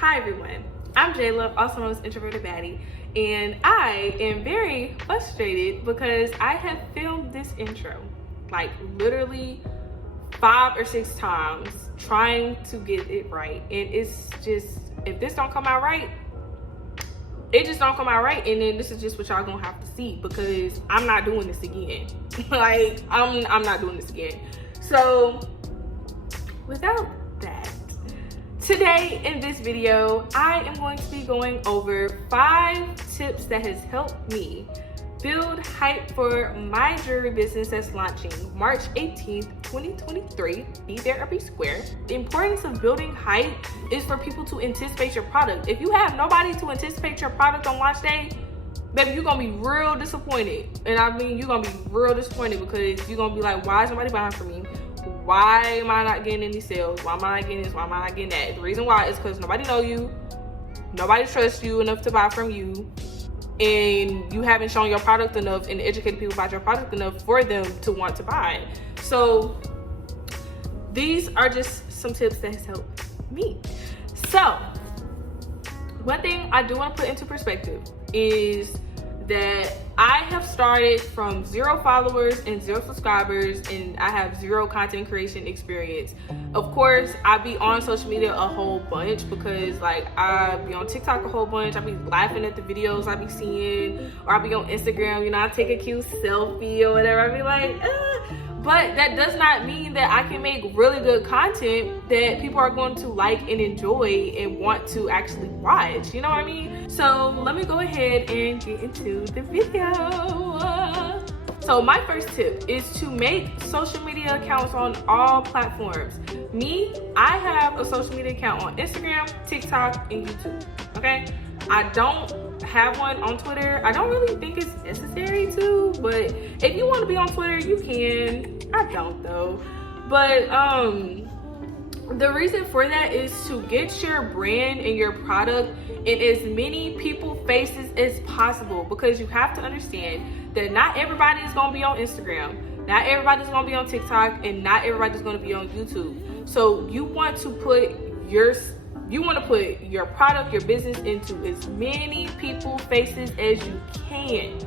Hi everyone, I'm Jayla, also known as Introverted Baddie, and I am very frustrated because I have filmed this intro like literally 5 or 6 times trying to get it right, and it's just, if this don't come out right, it just don't come out right, and then this is just what y'all gonna have to see because I'm not doing this again. Like I'm not doing this again. So without that, today in this video, I am going to be going over 5 tips that has helped me build hype for my jewelry business that's launching March 18th, 2023. Be there or be square. The importance of building hype is for people to anticipate your product. If you have nobody to anticipate your product on launch day, baby, you're gonna be real disappointed. And I mean, you're gonna be real disappointed because you're gonna be like, why is nobody buying from me? Why am I not getting any sales? Why am I not getting this? Why am I not getting that? The reason why is because nobody know you, nobody trusts you enough to buy from you, and you haven't shown your product enough and educated people about your product enough for them to want to buy. So these are just some tips that has helped me. So one thing I do want to put into perspective is that I have started from 0 followers and 0 subscribers, and I have 0 content creation experience. Of course, I be on social media a whole bunch because like I be on TikTok a whole bunch. I be laughing at the videos I be seeing, or I be on Instagram, you know, I take a cute selfie or whatever. I be like, But that does not mean that I can make really good content that people are going to like and enjoy and want to actually watch. You know what I mean? So let me go ahead and get into the video. So my first tip is to make social media accounts on all platforms. Me, I have a social media account on Instagram, TikTok, and YouTube, okay? I don't have one on Twitter. I don't really think it's necessary to, but if you want to be on Twitter, you can. I don't though. But the reason for that is to get your brand and your product in as many people faces as possible, because you have to understand that not everybody is going to be on Instagram, not everybody's going to be on TikTok, and not everybody's going to be on YouTube. So you want to put your product, your business into as many people faces as you can.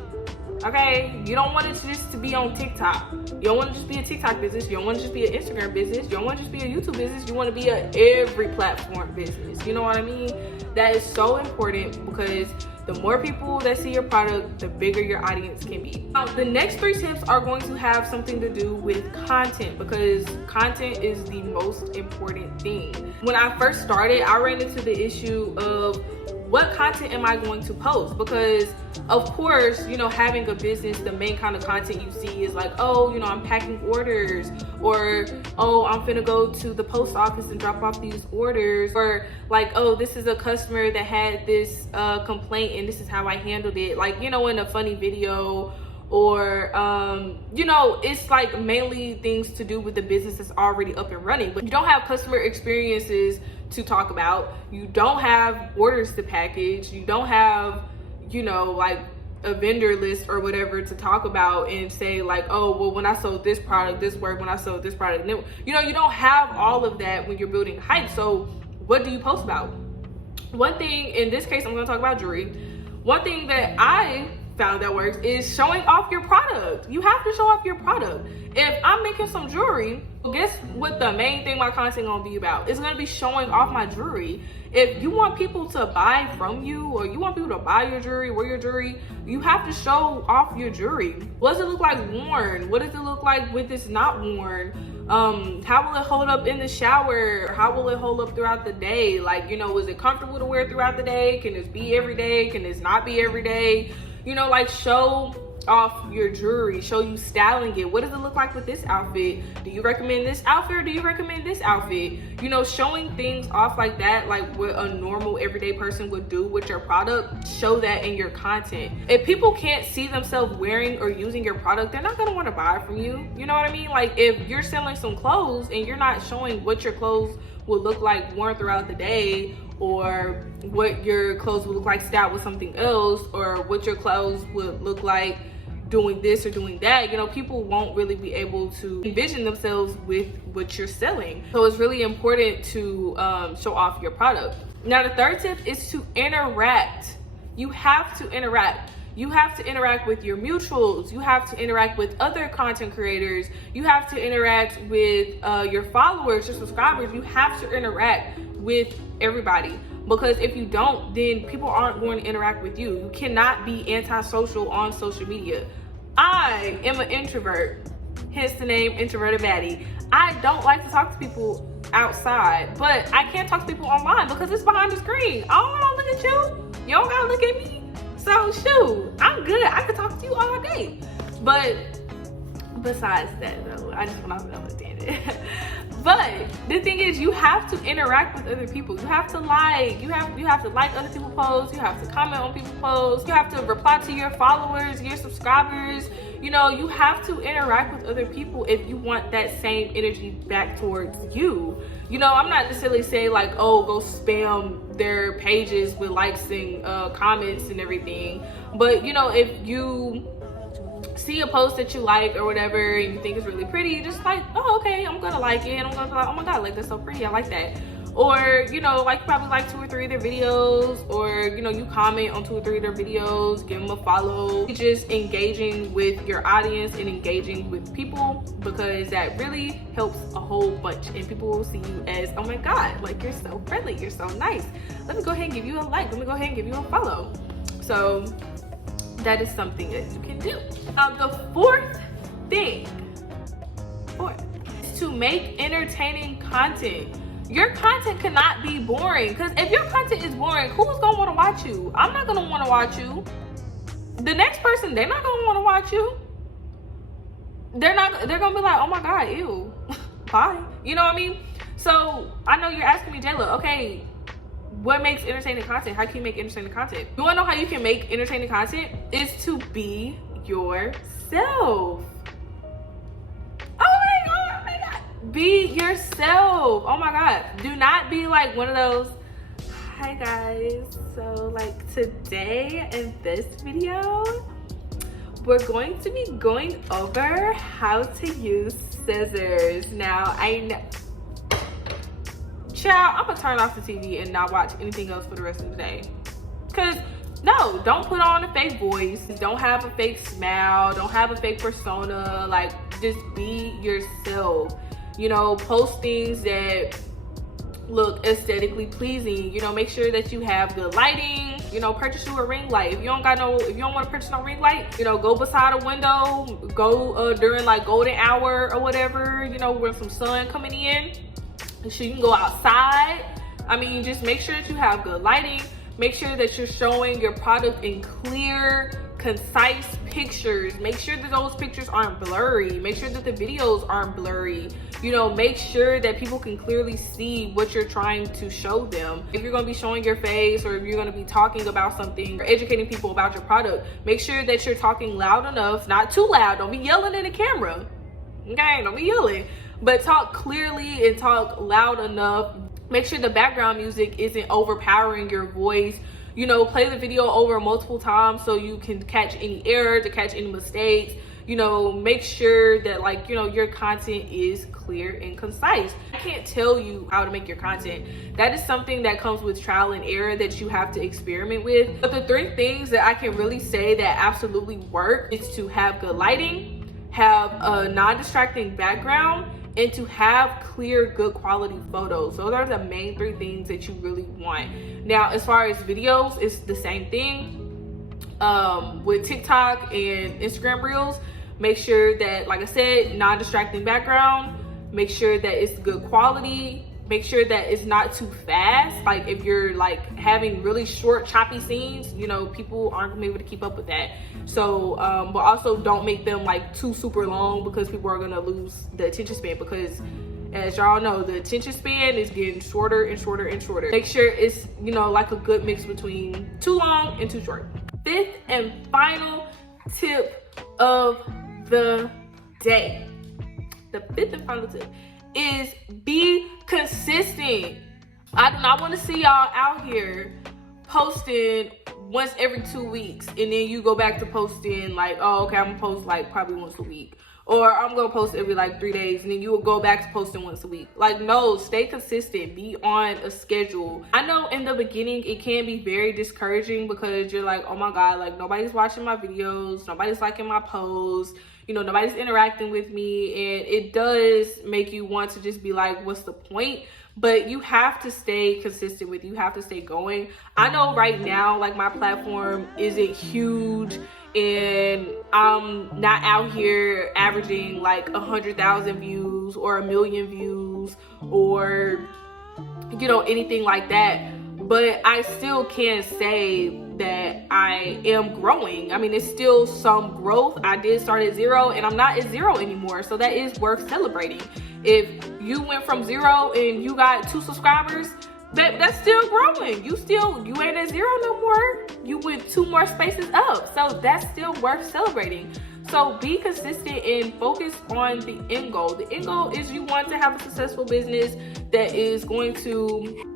Okay, you don't want it just to be on TikTok. You don't want to just be a TikTok business. You don't want to just be an Instagram business. You don't want to just be a YouTube business. You want to be a every platform business. You know what I mean? That is so important because the more people that see your product, the bigger your audience can be. Now, the next 3 tips are going to have something to do with content, because content is the most important thing. When I first started, I ran into the issue of what content am I going to post? Because of course, you know, having a business, the main kind of content you see is like, oh, you know, I'm packing orders, or oh, I'm finna go to the post office and drop off these orders, or like, oh, this is a customer that had this complaint and this is how I handled it, like, you know, in a funny video, or you know, it's like mainly things to do with the business that's already up and running. But you don't have customer experiences to talk about, you don't have orders to package, you don't have, you know, like a vendor list or whatever to talk about and say like, oh, well, when I sold this product, this worked, when I sold this product, and you know, you don't have all of that when you're building hype. So what do you post about? One thing, in this case, I'm gonna talk about jewelry. One thing that I found that works is showing off your product. You have to show off your product. If I'm making some jewelry, guess what the main thing my content gonna be about? It's gonna be showing off my jewelry. If you want people to buy from you, or you want people to buy your jewelry, wear your jewelry, you have to show off your jewelry. What does it look like worn? What does it look like when it's not worn? How will it hold up in the shower? How will it hold up throughout the day? Like, you know, is it comfortable to wear throughout the day? Can this be every day? Can this not be every day? You know, like, show off your jewelry, show you styling it. What does it look like with this outfit? Do you recommend this outfit, or do you recommend this outfit? You know, showing things off like that, like what a normal everyday person would do with your product, show that in your content. If people can't see themselves wearing or using your product, they're not gonna want to buy from you. You know what I mean? Like, if you're selling some clothes and you're not showing what your clothes would look like worn throughout the day, or what your clothes would look like styled with something else, or what your clothes would look like doing this or doing that, you know, people won't really be able to envision themselves with what you're selling. So it's really important to show off your product. Now, the third tip is to interact. You have to interact. You have to interact with your mutuals. You have to interact with other content creators. You have to interact with your followers, your subscribers. You have to interact with everybody, because if you don't, then people aren't going to interact with you. You cannot be antisocial on social media. I am an introvert, hence the name Introverted Baddie. I don't like to talk to people outside, but I can't talk to people online because it's behind the screen. I don't want to look at you. You don't gotta look at me. So shoot, I'm good. I could talk to you all day. But besides that though, I just went off another tangent. But the thing is, you have to interact with other people. You have to like, you have to like other people's posts. You have to comment on people's posts. You have to reply to your followers, your subscribers. You know, you have to interact with other people if you want that same energy back towards you. You know, I'm not necessarily saying like, oh, go spam their pages with likes and comments and everything. But you know, if you see a post that you like or whatever and you think it's really pretty, just like, oh, okay, I'm gonna like it, and I'm gonna be like, oh my god, like that's so pretty, I like that. Or you know, like you probably like 2 or 3 of their videos, or you know, you comment on 2 or 3 of their videos, give them a follow. Just engaging with your audience and engaging with people, because that really helps a whole bunch, and people will see you as, oh my god, like you're so friendly, you're so nice, let me go ahead and give you a like, let me go ahead and give you a follow. So that is something that you can do. Now, the fourth thing is to make entertaining content. Your content cannot be boring, because if your content is boring, who's gonna want to watch you? I'm not gonna want to watch you. The next person, they're not gonna want to watch you. They're gonna be like, oh my god, ew, bye. You know what I mean? So I know you're asking me, Jayla, okay, what makes entertaining content? How can you make entertaining content? You wanna know how you can make entertaining content? Is to be yourself. Oh my god. Be yourself. Oh my god. Do not be like one of those, hi guys, so like today in this video, we're going to be going over how to use scissors. Now, I know, child, I'm gonna turn off the TV and not watch anything else for the rest of the day. Cause no, don't put on a fake voice, don't have a fake smile, don't have a fake persona. Like, just be yourself. You know, post things that look aesthetically pleasing. You know, make sure that you have good lighting. You know, purchase you a ring light. If you don't want to purchase no ring light, you know, go beside a window, go during like golden hour or whatever, you know, with some sun coming in. So you can go outside. I mean, just make sure that you have good lighting. Make sure that you're showing your product in clear, concise pictures. Make sure that those pictures aren't blurry. Make sure that the videos aren't blurry. You know, make sure that people can clearly see what you're trying to show them. If you're gonna be showing your face, or if you're gonna be talking about something or educating people about your product, make sure that you're talking loud enough, not too loud. Don't be yelling in the camera. Okay, don't be yelling. But talk clearly and talk loud enough. Make sure the background music isn't overpowering your voice. You know, play the video over multiple times so you can catch any errors, to catch any mistakes. You know, make sure that, like, you know, your content is clear and concise. I can't tell you how to make your content. That is something that comes with trial and error that you have to experiment with. But the 3 things that I can really say that absolutely work is to have good lighting, have a non-distracting background, and to have clear, good quality photos. Those are the main 3 things that you really want. Now, as far as videos, it's the same thing. With TikTok and Instagram Reels, make sure that, like I said, non-distracting background, make sure that it's good quality, make sure that it's not too fast. Like, if you're like having really short, choppy scenes, you know, people aren't gonna be able to keep up with that. So, but also don't make them like too super long, because people are gonna lose the attention span, because as y'all know, the attention span is getting shorter and shorter and shorter. Make sure it's, you know, like a good mix between too long and too short. 5th and final tip of the day. The 5th and final tip is be consistent. I do not want to see y'all out here posting once every 2 weeks, and then you go back to posting like, oh, okay, I'm gonna post like probably once a week, or I'm gonna post every like 3 days, and then you will go back to posting once a week. Like, no, stay consistent, be on a schedule. I know in the beginning it can be very discouraging because you're like, oh my God, like nobody's watching my videos, nobody's liking my posts, you know, nobody's interacting with me, and it does make you want to just be like, what's the point? But you have to stay consistent with it. You have to stay going. I know right now, like, my platform isn't huge, and I'm not out here averaging like 100,000 views or 1 million views or, you know, anything like that. But I still can say that I am growing. I mean, it's still some growth. I did start at 0, and I'm not at 0 anymore. So that is worth celebrating. If you went from 0 and you got 2 subscribers, that's still growing. You ain't at 0 no more. You went 2 more spaces up. So that's still worth celebrating. So be consistent and focus on the end goal. The end goal is you want to have a successful business that is going to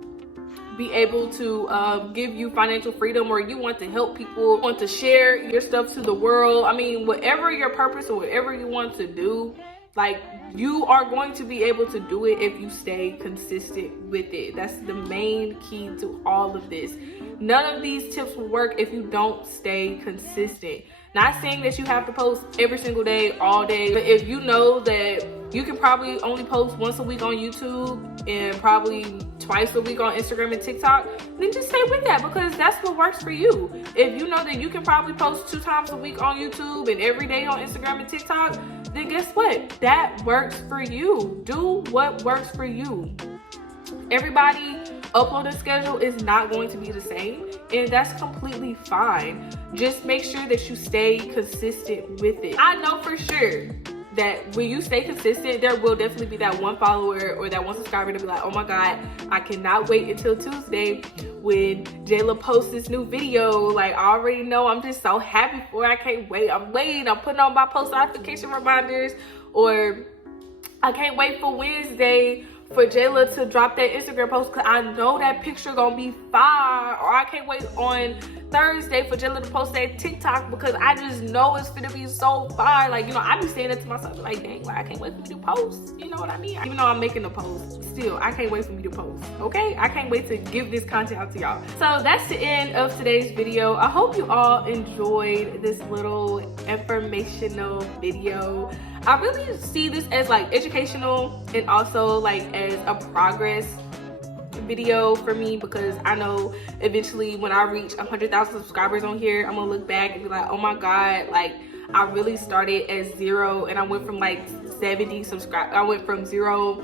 be able to give you financial freedom, or you want to help people, want to share your stuff to the world. I mean, whatever your purpose or whatever you want to do, like, you are going to be able to do it if you stay consistent with it. That's the main key to all of this. None of these tips will work if you don't stay consistent. Not saying that you have to post every single day, all day, but if you know that you can probably only post once a week on YouTube and probably twice a week on Instagram and TikTok, then just stay with that, because that's what works for you. If you know that you can probably post 2 times a week on YouTube and every day on Instagram and TikTok, then guess what? That works for you. Do what works for you. Everybody uploading schedule is not going to be the same, and that's completely fine. Just make sure that you stay consistent with it. I know for sure that when you stay consistent, there will definitely be that one follower or that one subscriber to be like, oh my God, I cannot wait until Tuesday when Jayla posts this new video. Like, I already know, I'm just so happy for it. I can't wait. I'm waiting. I'm putting on my post notification reminders, or I can't wait for Wednesday for Jayla to drop that Instagram post because I know that picture gonna be fire. Or I can't wait on Thursday for Jayla to post that TikTok because I just know it's gonna be so fire. Like, you know, I be saying that to myself, like, dang, like, I can't wait for me to post. You know what I mean? Even though I'm making a post, still, I can't wait for me to post, okay? I can't wait to give this content out to y'all. So that's the end of today's video. I hope you all enjoyed this little informational video. I really see this as like educational and also like as a progress video for me, because I know eventually when I reach 100,000 subscribers on here, I'm gonna look back and be like, oh my God, like, I really started at 0 and I went from like 70 subscribers. I went from 0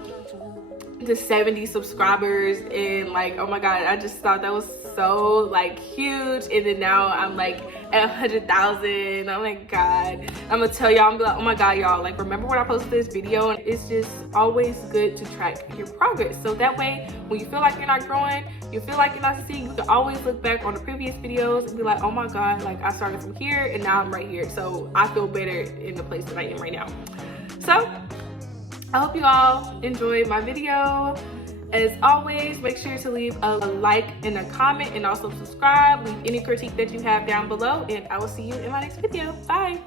to 70 subscribers, and like, oh my God, I just thought that was so like huge. And then now I'm like at 100,000. Oh my God, I'm gonna tell y'all, I'm like, oh my God, y'all, like, remember when I posted this video? And it's just always good to track your progress, so that way when you feel like you're not growing, you feel like you're not succeeding, you can always look back on the previous videos and be like, oh my God, like, I started from here and now I'm right here, so I feel better in the place that I am right now. So I hope you all enjoyed my video. As always, make sure to leave a like and a comment, and also subscribe. Leave any critique that you have down below, and I will see you in my next video. Bye.